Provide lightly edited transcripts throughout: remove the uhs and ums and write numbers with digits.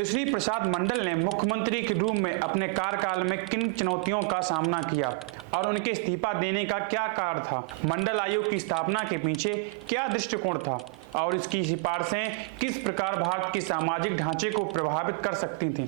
बिंदेश्वरी प्रसाद मंडल ने मुख्यमंत्री के रूप में अपने कार्यकाल में किन चुनौतियों का सामना किया और उनके इस्तीफा देने का क्या कारण था? मंडल आयोग की स्थापना के पीछे क्या दृष्टिकोण था और इसकी सिफारिशें किस प्रकार भारत के सामाजिक ढांचे को प्रभावित कर सकती थीं?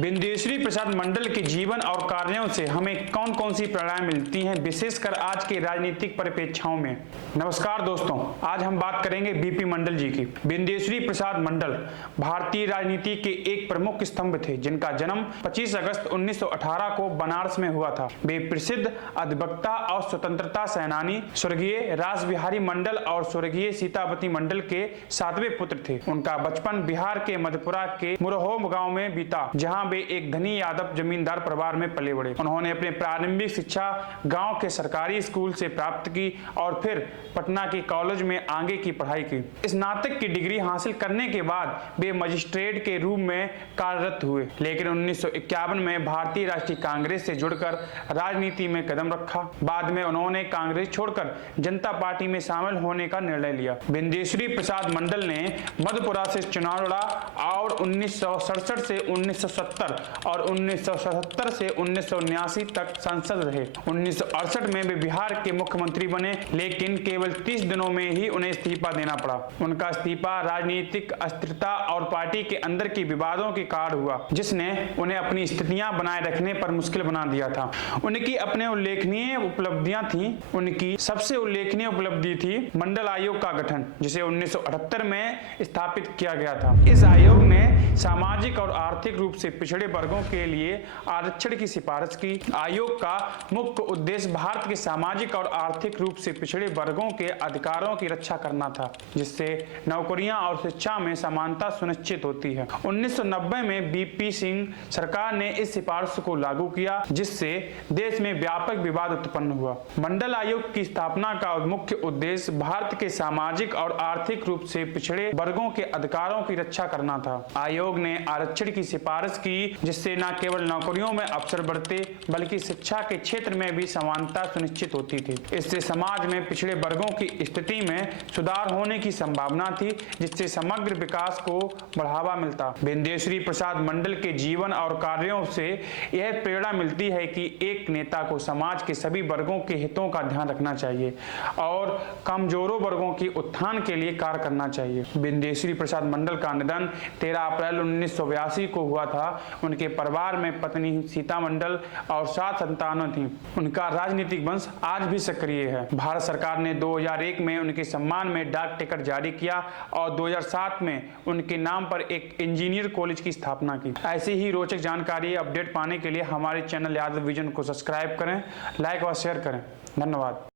बिंदेश्वरी प्रसाद मंडल के जीवन और कार्यों से हमें कौन कौन सी प्रेरणाएं मिलती हैं, विशेषकर आज के राजनीतिक परिप्रेक्षों में? नमस्कार दोस्तों, आज हम बात करेंगे बीपी मंडल जी की। बिंदेश्वरी प्रसाद मंडल भारतीय राजनीति के एक प्रमुख स्तंभ थे, जिनका जन्म 25 अगस्त 1918 को बनारस में हुआ था। वे प्रसिद्ध अधिवक्ता और स्वतंत्रता सेनानी स्वर्गीय रासबिहारी मंडल और स्वर्गीय सीतावती मंडल के 7वें पुत्र थे। उनका बचपन बिहार के मधेपुरा के मुरहो गांव में बीता, जहां वे एक धनी यादव जमींदार परिवार में पले बढ़े। उन्होंने अपनी प्रारंभिक शिक्षा गांव के सरकारी स्कूल से प्राप्त की और फिर पटना के कॉलेज में आगे की पढ़ाई की। स्नातक की डिग्री हासिल करने के बाद वे मजिस्ट्रेट के रूप में कार्यरत हुए, लेकिन 1951 में भारतीय राष्ट्रीय कांग्रेस से जुड़कर राजनीति में कदम रखा। बाद में उन्होंने कांग्रेस छोड़कर जनता पार्टी में शामिल होने का निर्णय लिया। बिंदेश्वरी प्रसाद मंडल ने मधेपुरा से चुनाव लड़ा और 1967 से 1970 और 1977 से 1979 तक सांसद रहे। 1968 में वे बिहार के मुख्यमंत्री बने, लेकिन केवल 30 दिनों में ही उन्हें इस्तीफा देना पड़ा। उनका इस्तीफा राजनीतिक अस्थिरता और पार्टी के अंदर के विवादों के कारण हुआ, जिसने उन्हें अपनी स्थितियां बनाए रखने पर मुश्किल बना दिया था। उनकी अपने उल्लेखनीय उपलब्धियां थीं। उनकी सबसे उल्लेखनीय उपलब्धि थी मंडल आयोग का गठन, जिसे 1978 में स्थापित किया गया था। इस आयोग ने सामाजिक और आर्थिक रूप से पिछड़े वर्गों के लिए आरक्षण की सिफारिश की। आयोग का मुख्य उद्देश्य भारत के सामाजिक और आर्थिक रूप से पिछड़े वर्गों के अधिकारों की रक्षा करना था, जिससे नौकरियां और शिक्षा में समानता सुनिश्चित होती है। 1990 में बीपी सिंह सरकार ने इस सिफारिश को लागू किया, जिससे देश में व्यापक विवाद उत्पन्न हुआ। मंडल आयोग की स्थापना का मुख्य उद्देश्य भारत के सामाजिक और आर्थिक रूप से पिछड़े वर्गों के अधिकारों की रक्षा करना था। आयोग ने आरक्षण की सिफारिश की, जिससे न केवल नौकरियों में अवसर बढ़ते, बल्कि शिक्षा के क्षेत्र में भी समानता सुनिश्चित होती थी। इससे समाज में पिछड़े वर्गों की स्थिति में सुधार होने की संभावना थी, जिससे समग्र विकास को बढ़ावा मिलता। बिंदेश्वरी प्रसाद मंडल के जीवन और कार्यों से यह प्रेरणा मिलती है कि एक नेता को समाज के सभी वर्गों के हितों का ध्यान रखना चाहिए और कमजोरों वर्गों के उत्थान के लिए कार्य करना चाहिए। बिंदेश्वरी प्रसाद मंडल का निधन 13 अप्रैल 1982 को हुआ था। उनके परिवार में पत्नी सीता मंडल और 7 संतानें थीं। उनका राजनीतिक वंश आज भी सक्रिय है। भारत सरकार ने 2001 में उनके सम्मान में डाक टिकट जारी किया और 2007 में उनके नाम पर एक इंजीनियर कॉलेज की स्थापना की। ऐसी ही रोचक जानकारी अपडेट पाने के लिए हमारे चैनल यादव विजन को सब्सक्राइब करें, लाइक और शेयर करें। धन्यवाद।